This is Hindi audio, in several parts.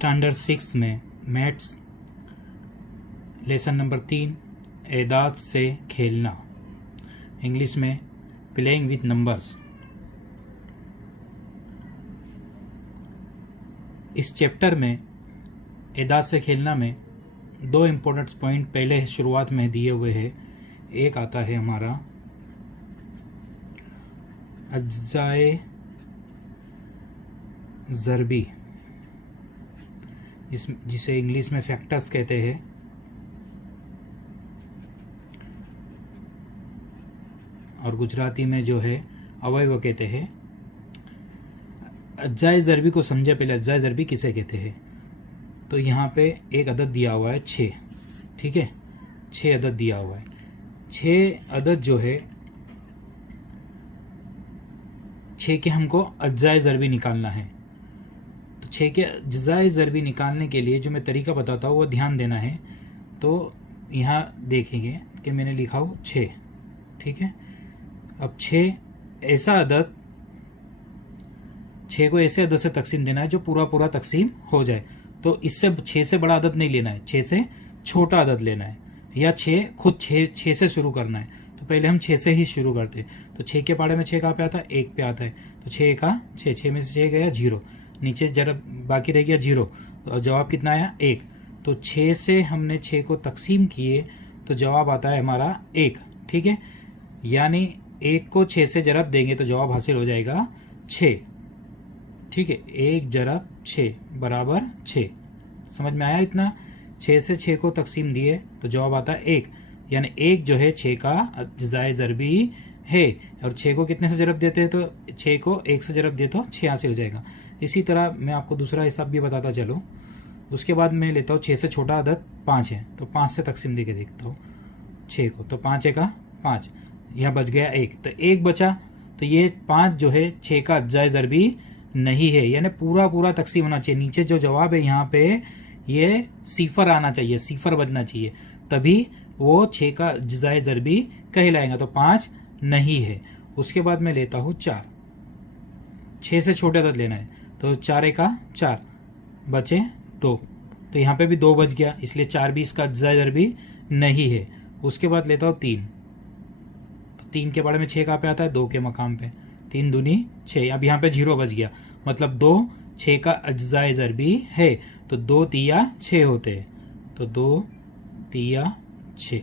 स्टैंडर्ड 6 में मैथ्स लेसन नंबर 3 एदाद से खेलना, इंग्लिश में प्लेइंग विथ नंबर्स। इस चैप्टर में एदाद से खेलना में दो इम्पोर्टेंट पॉइंट पहले शुरुआत में दिए हुए हैं। एक आता है हमारा अज्जाए ज़रबी, जिसे इंग्लिश में फैक्टर्स कहते हैं, और गुजराती में जो है अवयव कहते हैं। अज्जाए ज़रबी को समझे पहले, अज्जाए ज़रबी किसे कहते हैं। तो यहाँ पे एक अदद दिया हुआ है 6, ठीक है, 6 अदद दिया हुआ है। 6 अदद जो है 6 के हमको अज्जाए ज़रबी निकालना है। तो 6 के अज्जाए ज़रबी निकालने के लिए जो मैं तरीका बताता हूँ वो ध्यान देना है। तो यहाँ देखेंगे कि मैंने लिखा हो 6, ठीक है। अब 6 ऐसा अदद, 6 को ऐसे अदद से तकसीम देना है जो पूरा पूरा तकसीम हो जाए। तो इससे 6 से बड़ा अदद नहीं लेना है, 6 से छोटा अदद लेना है, या 6 खुद 6 से शुरू करना है। तो पहले हम 6 से ही शुरू करते। तो 6 के पाड़े में 6 कहाँ पे आता है, 1 पे आता है। तो 6 का 6 में से 6 गया 0, नीचे जरा बाकी रह गया 0, और जवाब कितना आया 1। तो 6 से हमने 6 को तकसीम किए तो जवाब आता है हमारा 1, ठीक है। यानी 1 को 6 से जरब देंगे तो जवाब हासिल हो जाएगा 6, ठीक है। 1 जरब 6 बराबर 6। समझ में आया इतना। 6 से 6 को तकसीम दिए तो जवाब आता है 1, यानी 1 जो है 6 का अज्जाए ज़रबी है। और 6 को कितने से जरब देते हैं, तो 6 को 1 से जरब दे तो 6 हासिल हो जाएगा। इसी तरह मैं आपको दूसरा हिसाब भी बताता चलो। उसके बाद मैं लेता हूँ 6 से छोटा अदद 5 है, तो 5 से तकसीम दे के देखता हूँ 6 को। तो 5 है का 5, यहाँ बच गया 1, तो 1 बचा। तो ये 5 जो है 6 का अज्जाए ज़रबी नहीं है, यानी पूरा पूरा तकसीम होना चाहिए। नीचे जो जवाब है यहाँ पे ये सिफर आना चाहिए, सिफर बजना चाहिए, तभी वो 6 का अज्जाए ज़रबी कहलाएगा। तो 5 नहीं है। उसके बाद मैं लेता हूँ 4, 6 से छोटे अदद लेना है। तो 4 है का 4, बचे 2, तो यहाँ पे भी 2 बच गया, इसलिए 4 भी इसका अज्जाए ज़रबी नहीं है। उसके बाद लेता हूँ 3, तो 3 के बारे में 6 कहाँ पे आता है, 2 के मकाम पे, 3 दूनी 6। अब यहाँ पे 0 बच गया, मतलब 2 6 का अज्जाए ज़रबी है। तो 2 तिया 6 होते हैं, तो 2 तिया 6,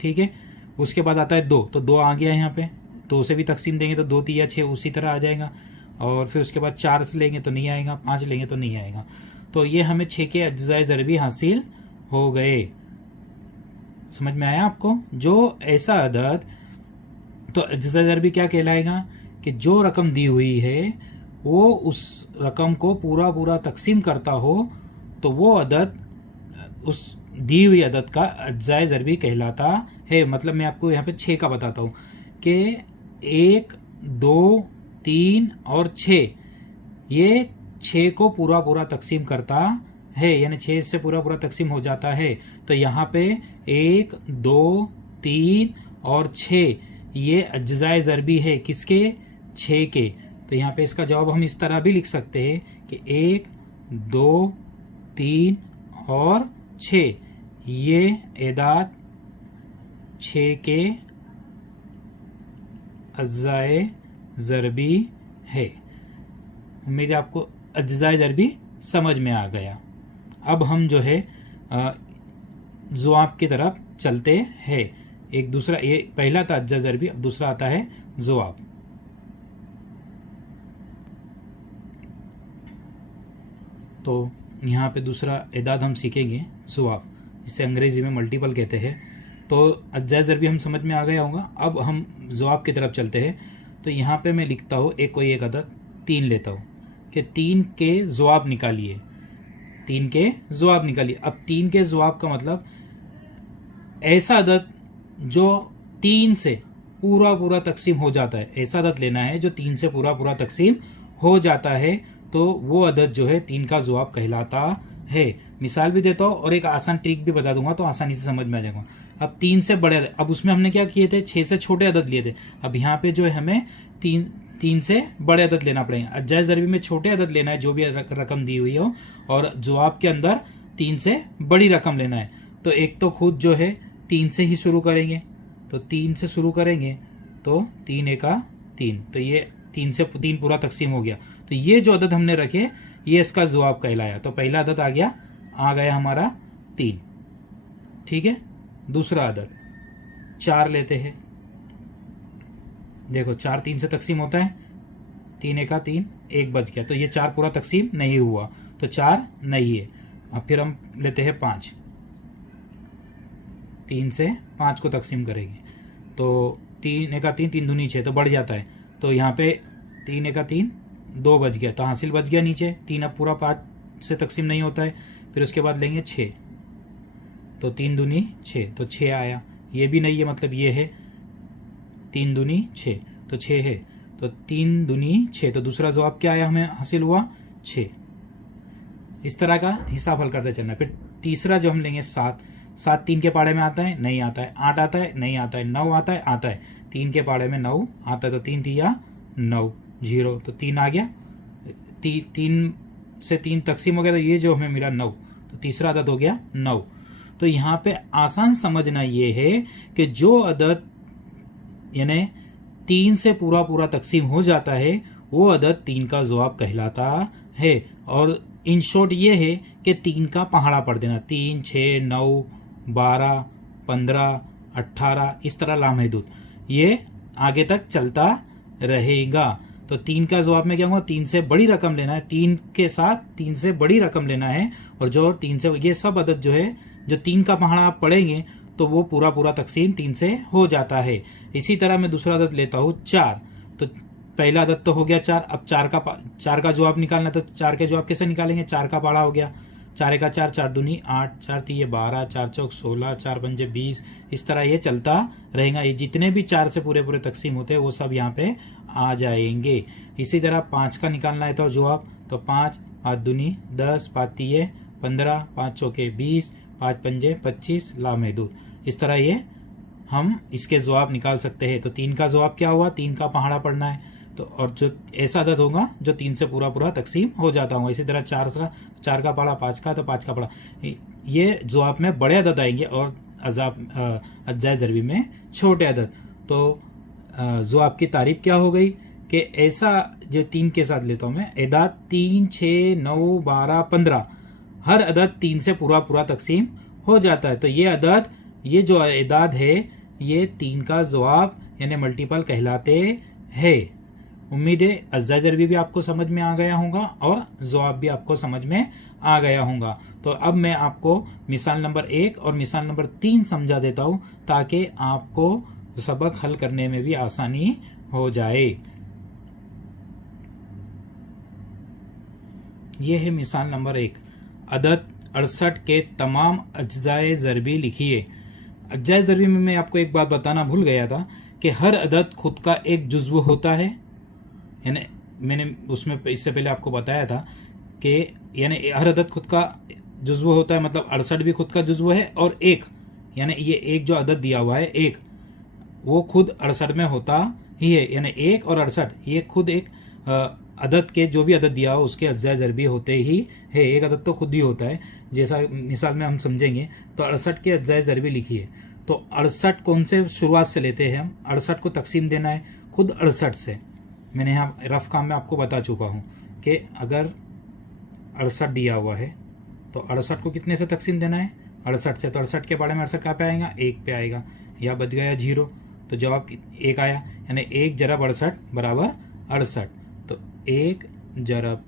ठीक है। उसके बाद आता है 2, तो 2 आ गया यहाँ पे, 2 से भी तकसीम देंगे तो 2 तिया 6 उसी तरह आ जाएगा। और फिर उसके बाद 4 से लेंगे तो नहीं आएगा, 5 लेंगे तो नहीं आएगा। तो ये हमें 6 के अज्जाए ज़रबी हासिल हो गए। समझ में आया आपको। जो ऐसा अदद, तो अज्जाए ज़रबी क्या कहलाएगा कि जो रकम दी हुई है वो उस रकम को पूरा पूरा तकसीम करता हो, तो वो अदद उस दी हुई अदद का अज्जाए ज़रबी कहलाता है। मतलब मैं आपको यहाँ पे 6 का बताता हूँ कि 1, 2, 3 और 6, ये 6 को पूरा पूरा तकसीम करता है, यानी 6 से पूरा पूरा तकसीम हो जाता है। तो यहाँ पे 1, 2, 3 और 6 ये अज्जाए ज़रबी है, किसके, 6 के। तो यहाँ पे इसका जवाब हम इस तरह भी लिख सकते हैं कि 1, 2, 3 और 6 ये एदाद 6 के अज्जाए ज़रबी है। उम्मीद है आपको अज्जाए ज़रबी समझ में आ गया। अब हम जो है ज़वाब की तरफ चलते हैं। एक दूसरा, ये पहला था अज्जाए ज़रबी, अब दूसरा आता है ज़वाब। तो यहाँ पे दूसरा एदाद हम सीखेंगे ज़वाब, जिसे अंग्रेजी में मल्टीपल कहते हैं। तो अज्जाए ज़रबी हम समझ में आ गया होगा। अब हम ज़वाब की तरफ चलते हैं। तो यहाँ पे मैं लिखता हूँ कोई एक अदद 3 लेता हूँ कि 3 के ज़वाब निकालिए, 3 के ज़वाब निकालिए। अब 3 के ज़वाब का मतलब ऐसा अदद जो 3 से पूरा पूरा तकसीम हो जाता है, ऐसा अदद लेना है जो 3 से पूरा पूरा तकसीम हो जाता है। तो वो अदद जो है 3 का ज़वाब कहलाता है। मिसाल भी देता हूँ और एक आसान ट्रिक भी बता दूंगा, तो आसानी से समझ में आ जाएगा। अब 3 से बड़े, अब उसमें हमने क्या किए थे, 6 से छोटे अदद लिए थे। अब यहाँ पे जो है हमें 3 से बड़े अदद लेना पड़ेगा। अजायज ज़रबी में छोटे अदद लेना है जो भी रकम दी हुई हो, और जवाब के अंदर 3 से बड़ी रकम लेना है। तो एक तो खुद जो है 3 से ही शुरू करेंगे, तो 3 से शुरू करेंगे तो 3 एका 3, तो ये 3 से 3 पूरा तकसीम हो गया। तो ये जो अदद हमने रखे ये इसका जवाब कहलाया। तो पहला अदद आ गया हमारा 3। ठीक है, दूसरा अदद 4 लेते हैं। देखो 4 3 से तकसीम होता है, 3 एका 3, 1 बच गया, तो ये 4 पूरा तकसीम नहीं हुआ, तो 4 नहीं है। अब फिर हम लेते हैं 5, 3 से 5 को तकसीम करेंगे तो 3 एका 3, 3 दूनी 6, तो बढ़ जाता है। तो यहाँ पे 3 एका 3, 2 बच गया, तो हासिल बच गया नीचे। 3 अब पूरा 5 से तकसीम नहीं होता है। फिर उसके बाद लेंगे 6, तो 3 दूनी 6, तो 6 आया। ये भी नहीं है, मतलब ये है 3 दूनी 6, तो 6 है, तो 3 दूनी 6, तो दूसरा जवाब क्या आया हमें हासिल हुआ 6। इस तरह का हिसाब हल करते चलना। फिर तीसरा जो हम लेंगे 7, 7 3 के पाड़े में आता है, नहीं आता है। 8 आता है, नहीं आता है। 9 आता है, आता है। 3 के पाड़े में 9 आता है, तो 3 तिया 9, 0, तो 3 आ गया। 3 से 3 तकसीम हो गया, तो ये जो हमें मिला 9, तो तीसरा अदद हो गया 9। तो यहाँ पे आसान समझना ये है कि जो अदद यानी 3 से पूरा तकसीम हो जाता है वो अदद 3 का जवाब कहलाता है। और इन शॉर्ट ये है कि 3 का पहाड़ा पढ़ देना, 3 6 9 12 15 18, इस तरह लामहदूद ये आगे तक चलता रहेगा। तो 3 का जवाब में क्या होगा, 3 से बड़ी रकम लेना है, 3 के साथ 3 से बड़ी रकम लेना है। और जो 3 से ये सब अदद जो है जो 3 का पहाड़ा आप पढ़ेंगे तो वो पूरा तकसीम 3 से हो जाता है। इसी तरह मैं दूसरा अदद लेता हूँ 4, तो पहला अदद तो हो गया 4। अब 4 का जवाब निकालना, तो 4 के जवाब कैसे निकालेंगे, 4 का पहाड़ा हो गया, 4 का 4, 4 दूनी 8, 4 तिये 12, 4 चौक 16, 4 पंजे 20, इस तरह ये चलता रहेगा। ये जितने भी 4 से पूरे तकसीम होते हैं वो सब यहाँ पे आ जाएंगे। इसी तरह 5 का निकालना है तो जवाब, तो 5 5 दूनी 10, 5 तिये 15, 5 चौके 20, 5 पंजे 25, लामहदूद। इस तरह ये हम इसके जवाब निकाल सकते हैं। तो 3 का जवाब क्या हुआ, 3 का पहाड़ा पढ़ना है, तो और जो ऐसा अदद होगा जो 3 से पूरा तकसीम हो जाता होगा। इसी तरह 4 का पढ़ा, 5 का, तो 5 का पढ़ा। ये जवाब में बड़े अदद आएंगे और अजायज ज़रबी में छोटे अदद। तो जवाब की तारीफ क्या हो गई कि ऐसा जो 3 के साथ लेता हूं मैं, एदाद 3 6 9 12 15, हर अदद 3 से पूरा तकसीम हो जाता है। तो ये अदद, ये जो एदाद है ये 3 का जवाब यानी मल्टीपल कहलाते हैं। उम्मीद है अजायज ज़रबी भी आपको समझ में आ गया होगा और जवाब भी आपको समझ में आ गया होगा। तो अब मैं आपको मिसाल नंबर 1 और मिसाल नंबर 3 समझा देता हूं ताकि आपको सबक हल करने में भी आसानी हो जाए। यह है मिसाल नंबर 1। अदद 68 के तमाम अज्जाए ज़रबी लिखिए। अज्जाए ज़रबी में मैं आपको एक बात बताना भूल गया था कि हर अदद खुद का एक जुज़्व होता है। यानी मैंने उसमें इससे पहले आपको बताया था कि यानी हर अदद खुद का जुज़्व होता है, मतलब 68 भी खुद का जुज़्व है, और एक यानी ये एक जो अदद दिया हुआ है एक, वो खुद 68 में होता ही है। यानी 1 और 68 ये खुद एक अदद के जो भी अदद दिया हो उसके अज्जाए ज़रबी होते ही है। एक अदद तो खुद ही होता है, जैसा मिसाल में हम समझेंगे। तो 68 के अज्जाए ज़रबी लिखिए। तो 68 कौन से शुरुआत से लेते हैं हम, 68 को तकसीम देना है खुद 68 से। मैंने यहाँ रफ काम में आपको बता चुका हूँ कि अगर 68 दिया हुआ है तो 68 को कितने से तकसीम देना है, 68 से। तो 68 के बारे में 68 कहाँ पे आएगा, 1 पे आएगा, या बच गया 0, तो जवाब 1 आया। यानी 1 जरब 68 बराबर 68, तो 1 जरब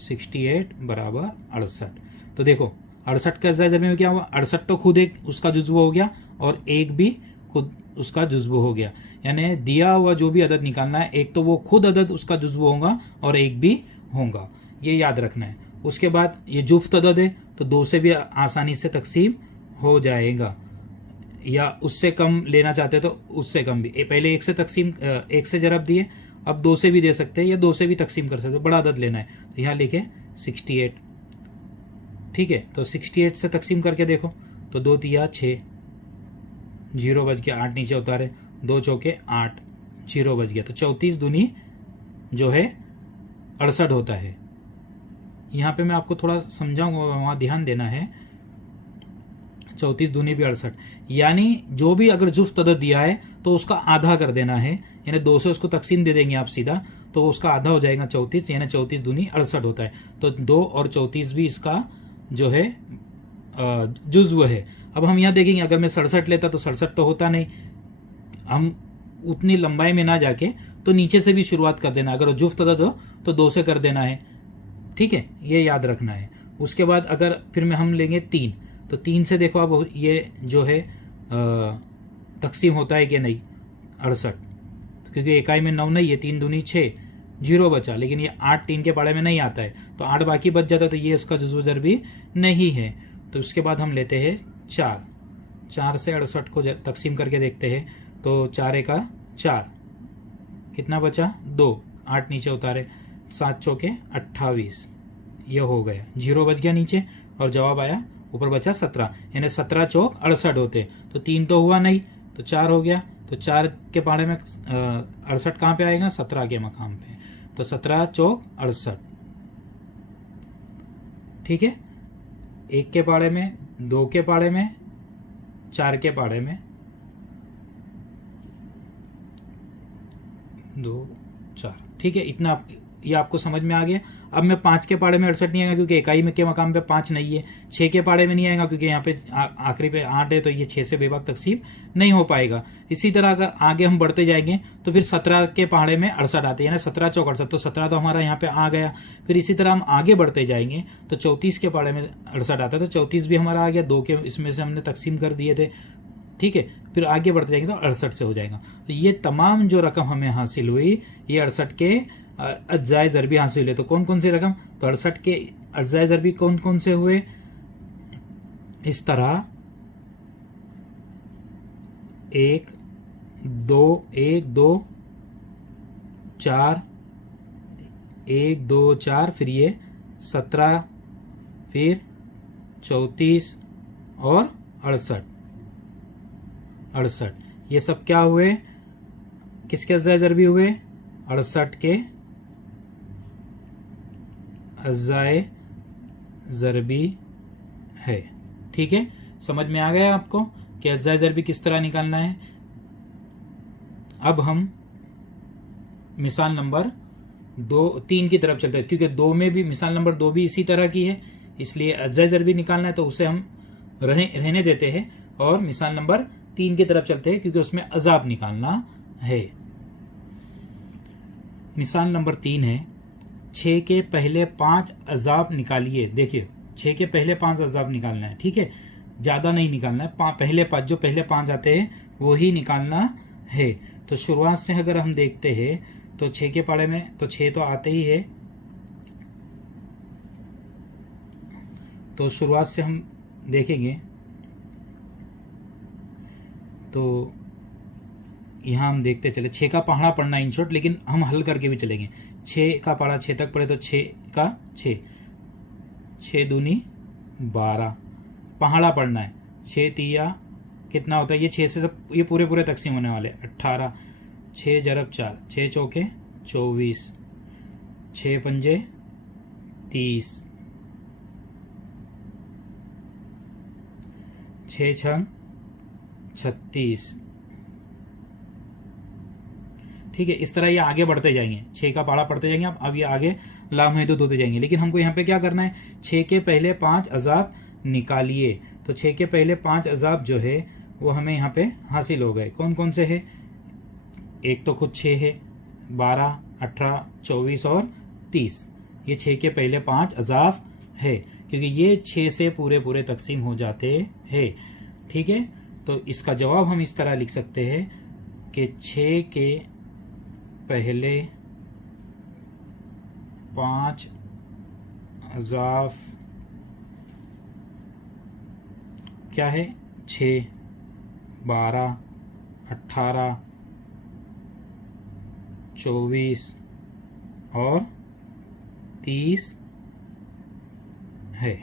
68 बराबर 68। तो देखो 68 के अज्जाए ज़रबी में क्या हुआ, 68 तो खुद एक उसका जुज़्व हो गया और 1 भी खुद उसका जुज़्व हो गया। यानी दिया हुआ जो भी अदद निकालना है, एक तो वो खुद अदद उसका जुज़्व होगा और 1 भी होगा, ये याद रखना है। उसके बाद ये जुफ्त अदद है तो 2 से भी आसानी से तकसीम हो जाएगा, या उससे कम लेना चाहते तो उससे कम भी। पहले 1 से तकसीम 1 से जरब दिए, अब 2 से भी दे सकते हैं या 2 से भी तकसीम कर सकते हैं। बड़ा अदद लेना है तो यहाँ लिखे 68, ठीक है। तो 68 से तकसीम करके देखो, तो 2 तिया 6, 0 बच गया, 8 नीचे उतारे, 2 चौके 8, 0 बच गया, तो 34 दूनी जो है 68 होता है। यहाँ पे मैं आपको थोड़ा समझाऊंगा, वहां ध्यान देना है। 34 दूनी भी 68, यानी जो भी अगर जुफ्त अदद दिया है तो उसका आधा कर देना है, यानी 2 से उसको तकसीम दे देंगे आप सीधा, तो उसका आधा हो जाएगा 34, यानी 34 दूनी 68 होता है। तो 2 और 34 भी इसका जो है जुज्व है। अब हम यहाँ देखेंगे, अगर मैं 67 लेता तो 67 तो होता नहीं, हम उतनी लंबाई में ना जाके तो नीचे से भी शुरुआत कर देना, अगर जुफ्त अदद हो तो 2 से कर देना है, ठीक है, ये याद रखना है। उसके बाद अगर फिर में हम लेंगे 3, तो 3 से देखो अब ये जो है तकसीम होता है कि नहीं 68, क्योंकि इकाई में 9 नहीं है, 3 दूनी 6, 0 बचा, लेकिन ये 8 3 के पाड़े में नहीं आता है, तो 8 बाकी बच जाता है, तो ये इसका जुज़्व ज़रबी नहीं है। तो उसके बाद हम लेते हैं 4 से 68 को तकसीम करके देखते हैं, तो 4 का 4, कितना बचा 2, 8 नीचे उतारे, 7 चौके 28, ये हो गया, 0 बच गया नीचे और जवाब आया ऊपर बचा 17, यानी 17 चौक 68 होते, तो 3 तो हुआ नहीं, तो 4 हो गया। तो 4 के पाड़े में 68 कहाँ पे आएगा, 17 के मकाम पे, तो 17 चौक 68, ठीक है। 1 के पाड़े में, 2 के पाड़े में, 4 के पाड़े में, 2 4, ठीक है, इतना ये आपको समझ में आ गया। अब मैं 5 के पाड़े में 68 नहीं आएगा, क्योंकि इकाई में के मकाम पे 5 नहीं है। 6 के पाड़े में नहीं आएगा, क्योंकि यहाँ पे आखिरी पे 8 है, तो ये 6 से बेबाक तकसीम नहीं हो पाएगा। इसी तरह अगर आगे हम बढ़ते जाएंगे तो फिर 17 के पाड़े में 68 आते हैं, यानी 17 चौक 68, तो 17 तो हमारा यहाँ पे आ गया। फिर इसी तरह हम आगे बढ़ते जाएंगे तो 34 के पाड़े में 68 आता है, तो 34 भी हमारा आ गया, 2 के इसमें से हमने तकसीम कर दिए थे, ठीक है। फिर आगे बढ़ते जाएंगे तो 68 से हो जाएगा। तो ये तमाम जो रकम हमें हासिल हुई, ये 68 के अज्जाए ज़रबी हासिल है। तो कौन कौन सी रकम, तो 68 के अज्जाए ज़रबी कौन कौन से हुए, इस तरह 1 2 1 2 4, 1 2 4, फिर ये 17, फिर 34 और 68, ये सब क्या हुए, किसके अज्जाए ज़रबी हुए, 68 के अज्जाए ज़रबी है, ठीक है। समझ में आ गया आपको कि अज्जाए ज़रबी किस तरह निकालना है। अब हम मिसाल नंबर 3 की तरफ चलते हैं, क्योंकि 2 में भी मिसाल नंबर 2 भी इसी तरह की है, इसलिए अज्जाए ज़रबी निकालना है, तो उसे हम रहने देते हैं और मिसाल नंबर 3 की तरफ चलते हैं, क्योंकि उसमें अजाब निकालना है। मिसाल नंबर 3 है, 6 के पहले 5 अजाब निकालिए। देखिए 6 के पहले 5 अजाब निकालना है, ठीक है, ज्यादा नहीं निकालना है, पहले 5 जो पहले 5 आते हैं वो ही निकालना है। तो शुरुआत से अगर हम देखते हैं तो 6 के पाड़े में तो 6 तो आते ही है, तो शुरुआत से हम देखेंगे तो यहाँ हम देखते चले, 6 का पहाड़ा पढ़ना इन शॉर्ट, लेकिन हम हल करके भी चलेंगे। 6 का पहाड़ा 6 तक पढ़े तो 6 का 6, 6 दूनी 12, पहाड़ा पढ़ना है, 6 तिया कितना होता है, ये 6 से सब ये पूरे तकसीम होने वाले 18, 6 जरब 4, 6 चौके 24, 6 पंजे 30, 6 छंग 36, ठीक है। इस तरह ये आगे बढ़ते जाएंगे, 6 का पाड़ा पढ़ते जाएंगे आप, अब ये आगे लामहदूद होते जाएंगे, लेकिन हमको यहाँ पे क्या करना है, 6 के पहले 5 अजाब निकालिए। तो 6 के पहले 5 अजाब जो है वो हमें यहाँ पे हासिल हो गए। कौन कौन से है, एक तो खुद 6 है, 12, 18, 24 और 30, ये 6 के पहले 5 अजाब है, क्योंकि ये 6 से पूरे तकसीम हो जाते हैं, ठीक है। तो इसका जवाब हम इस तरह लिख सकते हैं कि 6 के पहले 5 अज़ाफ क्या है, 6, 12, 18, 24 और 30 है।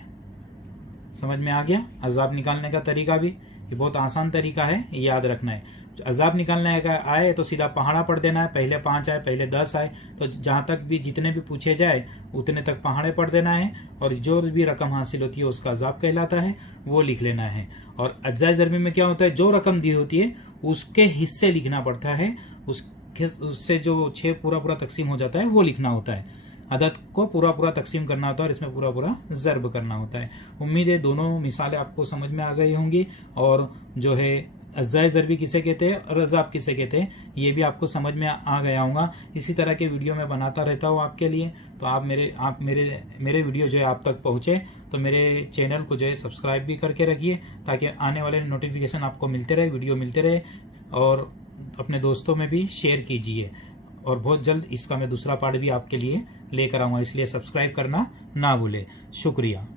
समझ में आ गया अज़ाब निकालने का तरीका भी, ये बहुत आसान तरीका है, ये याद रखना है। अजाब निकालने आए तो सीधा पहाड़ा पढ़ देना है, पहले 5 आए पहले 10 आए तो जहां तक भी जितने भी पूछे जाए उतने तक पहाड़े पढ़ देना है, और जो भी रकम हासिल होती है उसका अजाब कहलाता है, वो लिख लेना है। और अज्जाए ज़रबी में क्या होता है, जो रकम दी होती है उसके हिस्से लिखना पड़ता है, उससे जो 6 पूरा तकसीम हो जाता है वो लिखना होता है। अदद को पूरा तकसीम करना होता है और इसमें पूरा ज़र्ब करना होता है। उम्मीद है दोनों मिसालें आपको समझ में आ गई होंगी, और जो है अज्जाए ज़रबी किसे कहते हैं और अजाब किसे कहते हैं ये भी आपको समझ में आ गया होगा। इसी तरह के वीडियो मैं बनाता रहता हूँ आपके लिए, तो आप मेरे वीडियो जो है आप तक पहुँचे तो मेरे चैनल को जो है सब्सक्राइब भी करके रखिए, ताकि आने वाले नोटिफिकेशन आपको मिलते रहे, वीडियो मिलते रहे, और अपने दोस्तों में भी शेयर कीजिए। और बहुत जल्द इसका मैं दूसरा पार्ट भी आपके लिए लेकर आऊँगा, इसलिए सब्सक्राइब करना ना भूले। शुक्रिया।